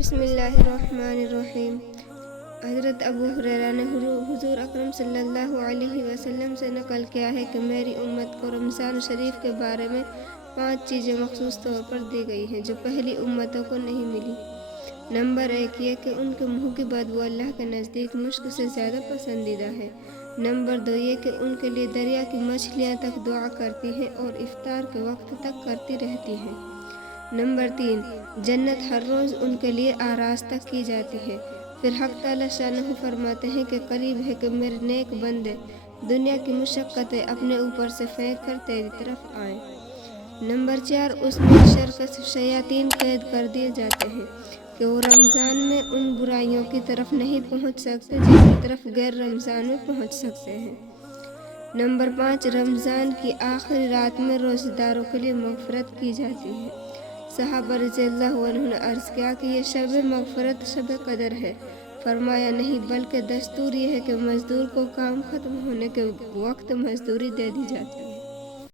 بسم اللہ الرحمن الرحیم۔ حضرت ابو ہریرہ نے حضور اکرم صلی اللہ علیہ وسلم سے نقل کیا ہے کہ میری امت کو رمضان شریف کے بارے میں 5 چیزیں مخصوص طور پر دی گئی ہیں جو پہلی امتوں کو نہیں ملی۔ نمبر 1 یہ کہ ان کے منہ کی بدبو اللہ کے نزدیک مشک سے زیادہ پسندیدہ ہے۔ نمبر 2 یہ کہ ان کے لیے دریا کی مچھلیاں تک دعا کرتی ہیں اور افطار کے وقت تک کرتی رہتی ہیں۔ نمبر 3 جنت ہر روز ان کے لیے آراستہ کی جاتی ہے۔ پھر حق تعالی شانہ فرماتے ہیں کہ قریب ہے کہ میرے نیک بندے دنیا کی مشقتیں اپنے اوپر سے پھینک کر تیری طرف آئیں۔ نمبر 4 اس میں شرکت شیاطین قید کر دیے جاتے ہیں کہ وہ رمضان میں ان برائیوں کی طرف نہیں پہنچ سکتے جن کی طرف غیر رمضان میں پہنچ سکتے ہیں۔ نمبر 5 رمضان کی آخری رات میں روزہ داروں کے لیے مغفرت کی جاتی ہے۔ صحابہ رضی اللہ عنہ نے عرض کیا کہ یہ شب مغفرت شب قدر ہے۔ فرمایا نہیں بلکہ دستور یہ ہے کہ مزدور کو کام ختم ہونے کے وقت مزدوری دے دی جاتی ہے۔